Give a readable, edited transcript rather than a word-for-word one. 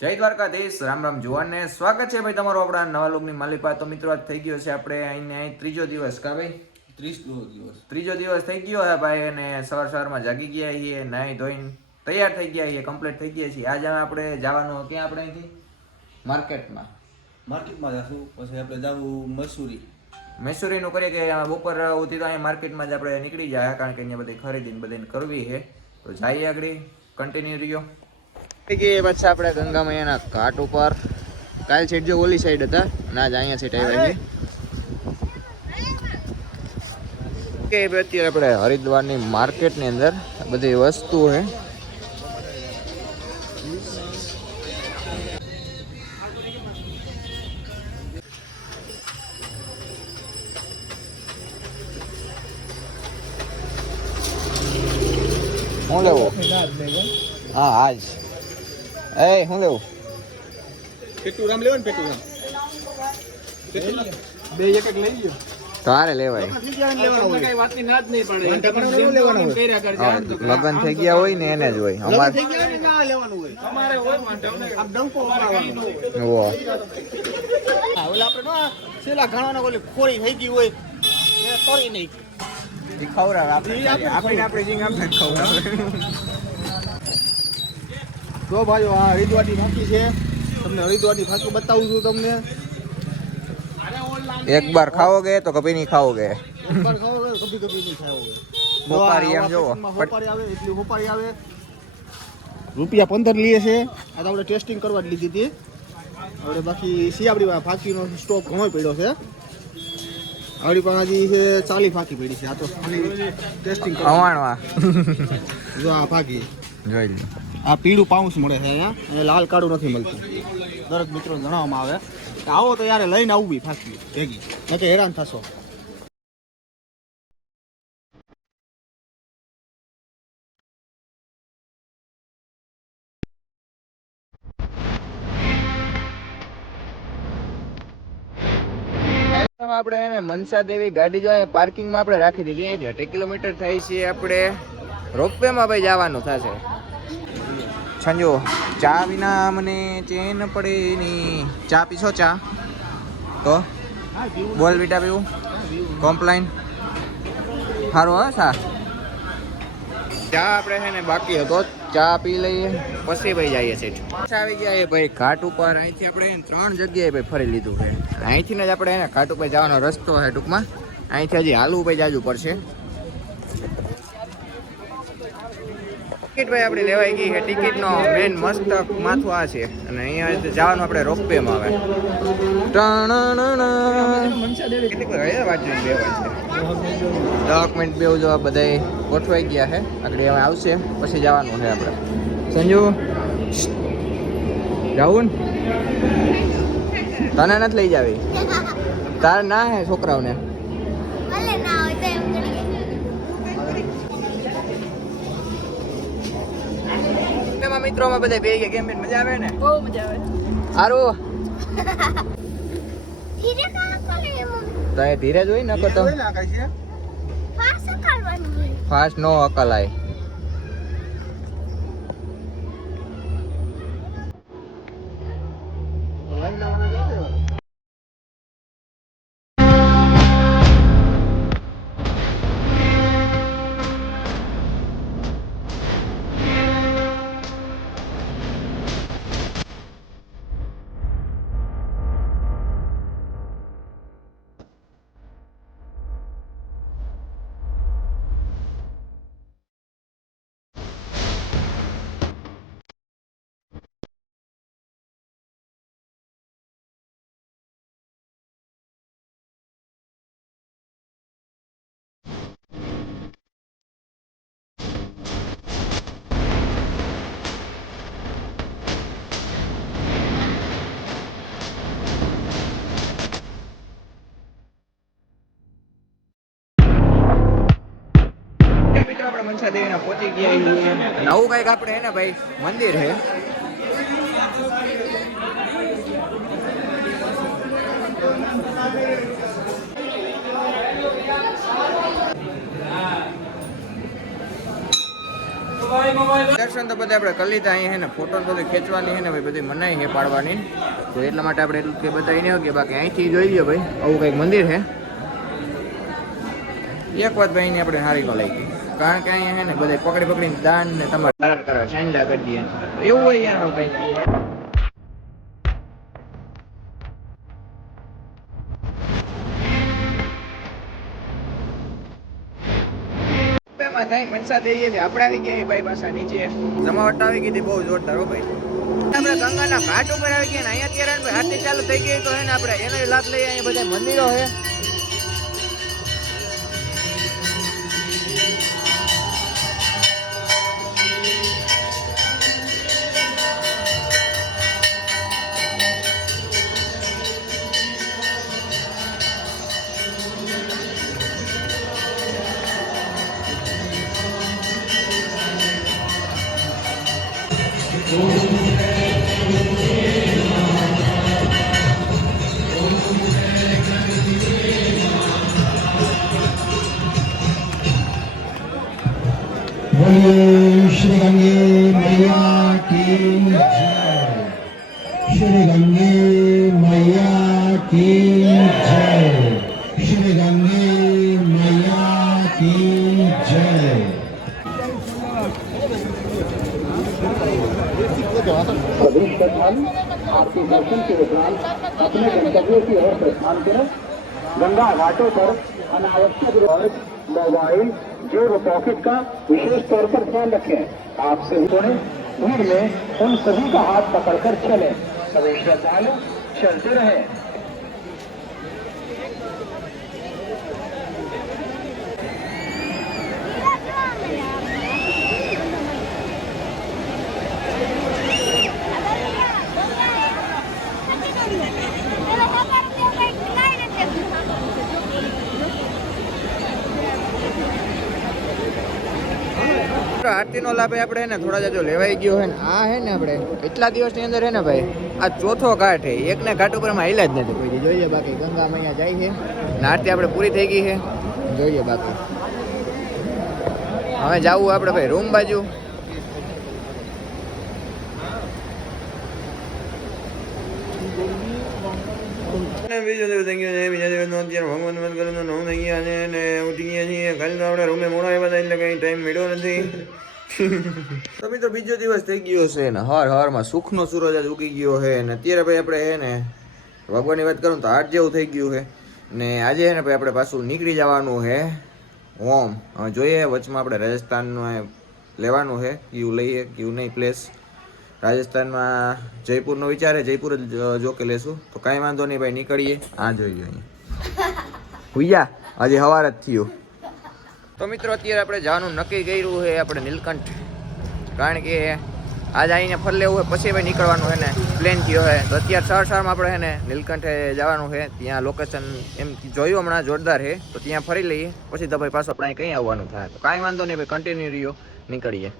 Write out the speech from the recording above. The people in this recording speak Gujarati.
જય દ્વારકાધીશ, રામ રામ જુવાન ને સ્વાગત છે ભાઈ તમારો આપણા નવા લોકની માલિપા. તો મિત્રો આજ થઈ ગયો છે આપણે અહીં ત્રીજો દિવસ કા ભાઈ 30 ત્રીજો દિવસ થઈ ગયો હે ભાઈ. અને સવારમાં જાગી ગયા છીએ, નાહી ધોઈને તૈયાર થઈ ગયા છીએ, કમ્પ્લીટ થઈ ગયા છીએ. આજે આપણે જવાનું ક્યાં આપણે અહીંથી માર્કેટમાં જશું. પછી આપણે જવું મસૂરીનું કરીએ કે બપોર સુધી તો અહીંયા માર્કેટમાં જ આપણે નીકળી જાય, કારણ કે અહીંયા બધી ખરીદી બધી કરવી છે. તો જઈએ આગળ, કન્ટિન્યુ રહ્યો. પછી આપણે ગંગા મૈયાના ઘાટ ઉપર કાલ સાઈડ જો ઓલી સાઈડ હતા ના જ અહીંયા સાઈડ આવ્યા છીએ કે અત્યારે આપણે હરિદ્વારની માર્કેટની અંદર બધી વસ્તુ છે. શું લેવું? હા આજ શું લેવું? પેટુરામ લેવાનું. બે એક લઈ ગયો તારે લેવાય. લગન થઈ ગયા હોય ને એને જ હોય. અમારે ખોરી થઈ ગઈ હોય તોરી નહીં તો ભાઈઓ આ હરિદ્વારની ફાંકી છે. તમને હરિદ્વારની ફાંકી બતાવું છું. તમને એક બાર ખાઓગે તો કભી નહીં ખાઓગે. એક બાર ખાઓગે તો કભી નહીં ખાઓગે. હોપારી એમ જોવો, હોપારી આવે એટલી હોપારી આવે. રૂપિયા 15 લીએ છે. આ તો આપણે ટેસ્ટિંગ કરવા જ લીધી હતી. હવે બાકી શિયાબડી ફાંકીનો સ્ટોક ઘણો પડ્યો છે. આપણી પાસે હજી છે 40 ફાંકી પડી છે. આ તો ટેસ્ટિંગ અવાણવા જો આ ફાંકી જોઈ લો. આ પીળું પાઉસ મળે છે અહીંયા, અને લાલ કાળું નથી મળતું. દરેક મિત્રોને જણાવવામાં આવે કે આવો તો યારે લઈને આવવી ફાંકી ભેગી, નકે હેરાન થશો. આપણે એને મનસા દેવી ગાડી જો પાર્કિંગમાં આપણે રાખી દીધી. 2 કિલોમીટર થાય છે. આપણે રોપવેમાં ભાઈ જવાનું થશે. સંજો ચા વિના મને ચેન પડે ની. ચા પીશો? ચા તો બોલ બેટા, પીવું કોમ્પ્લાઇન સારું. હા સા ચા આપણે છે ને બાકી હતો, ચા પી લઈએ પછી ભાઈ જઈએ છે. આવી ગયા ભાઈ ઘાટ ઉપર. અહીંથી આપણે 3 જગ્યાએ ભાઈ ફરી લીધું છે. અહીંથી જ આપણે ઘાટ ઉપર જવાનો રસ્તો છે ટૂંકમાં. અહીંથી હજી હાલવું ભાઈ જાજુ પડશે. ટિકિટ ભાઈ આપણે લેવાઈ ગઈ છે. ટિકિટનો મેન મસ્ત માથું આ છે. અને અહીંયા જવાનું આપણે રોપવેમાં આવે. ડોક્યુમેન્ટ બે જો બધા ગોઠવાઈ ગયા છે. આગળ હવે આવશે પછી જવાનું છે આપણે. સંજુ જાવું ને? તને નથી લઈ જાવી? તારે ના હે છોકરાઓને? મિત્રોમાં બધા બે ગયા. કેમ મજા આવે ને? બહુ મજા આવે. સારું તો એ ધીરે જ હોય ને તો ફાસ્ટ નો અકલાય. આપણે મનસા દેવીના પહોંચી ગયા. નવું કઈક આપણે હે ને ભાઈ મંદિર છે. દર્શન તો બધા આપણે કરી લીધા. અહીંયા હે ને ફોટો બધી ખેંચવાની છે ને ભાઈ, બધી મનાઈ છે પાડવાની, તો એટલા માટે આપણે એટલું કે બતાવી નહીં કે બાકી અહીંથી જોઈ લો ભાઈ, આવું કંઈક મંદિર છે. એક વાત ભાઈ ની આપણે સારી ન લાગી, કારણ કે અહીંયા છે ને બધા પકડી પકડીને દાન ને તમારે ધારણ કરવા ચાંદલા કરી દઈએ, એવું હોય યાર ભાઈ. આપણે આવી ગયા ભાઈ પાછા નીચે, જમાવટ આવી ગઈ હતી બહુ જોરદાર હો ભાઈ. આપણે ગંગાના ઘાટ ઉપર આવી ગયા ને અહીંયા અત્યારે આરતી ચાલુ થઈ ગઈ, તો એને આપણે એનો લાભ લઈએ. અહીંયા બધા મંદિરો છે. श्री गंगे मैया की जय, श्री गंगे मैया की जय, श्री गंगे मैया की जय। सभी श्रद्धालु आरती दर्शन के उपरांत अपने गंतव्यों की ओर प्रस्थान करें। गंगा घाटों पर अनावश्यक मोबाइल जेब पॉकेट का विशेष तौर पर ध्यान रखें। आपसे थोड़े भीड़ में उन सभी का हाथ पकड़कर चलें। सभी श्रद्धालु चलते रहें। આરતીનો લાભ આપણે ને થોડા જો લેવાઈ ગયો હોય ને, આ હે ને આપણે એટલા દિવસની અંદર હે ને ભાઈ, આ ચોથો ઘાટ છે. એકને ઘાટ ઉપર માં હિલા જ નથી કોઈ, જોઈએ બાકી ગંગા મૈયા જાય છે ને આરતી આપણે પૂરી થઈ ગઈ છે, જોઈએ બાકી. હવે જાવું આપણે ભાઈ રૂમ બાજુ. બીજો દિવસ થઈ ગયો છે, બીજા દિવસનો અત્યારે ભગવાન વંદન કરીને નવ થઈ ગયા છે ને ઉઠી ગયા છીએ. કાલે તો આપણે રૂમે મોડા આવ્યા હતા એટલે કંઈ ટાઈમ મળ્યો નથી. તો મિત્રો બીજો દિવસ થઈ ગયો છે ને હવારમાં સુખનો સૂરજ આજ ઉગી ગયો છે ને અત્યારે ભાઈ આપણે હે ને ભગવાનની વાત કરું તો 8 જેવું થઈ ગયું છે ને આજે હે ને ભાઈ આપણે પાછું નીકળી જવાનું છે હોમ. હવે જોઈએ વચમાં આપણે રાજસ્થાનનું લેવાનું છે, કયું લઈએ કયું નહીં પ્લેસ. રાજસ્થાનમાં જયપુરનો વિચાર છે, જયપુર જ જો કે લેશું તો કાંઈ વાંધો નહીં ભાઈ, નીકળીએ. આ જોઈએ અહીંયા હુઈયા આજે સવાર જ થયું. તો મિત્રો અત્યારે આપણે જવાનું નક્કી કર્યું છે આપણે નીલકંઠ, કારણ કે આજ આવીને ફરી લેવું હોય પછી ભાઈ નીકળવાનું છે ને પ્લેન થયો છે. તો અત્યારે સવારમાં આપણે છે ને નીલકંઠે જવાનું છે. ત્યાં લોકેશન એમ જોયું હમણાં જોરદાર છે, તો ત્યાં ફરી લઈએ પછી તો ભાઈ પાછું આપણે કંઈ આવવાનું થાય. તો કાંઈ વાંધો નહીં ભાઈ, કન્ટિન્યુ રહ્યો, નીકળીએ.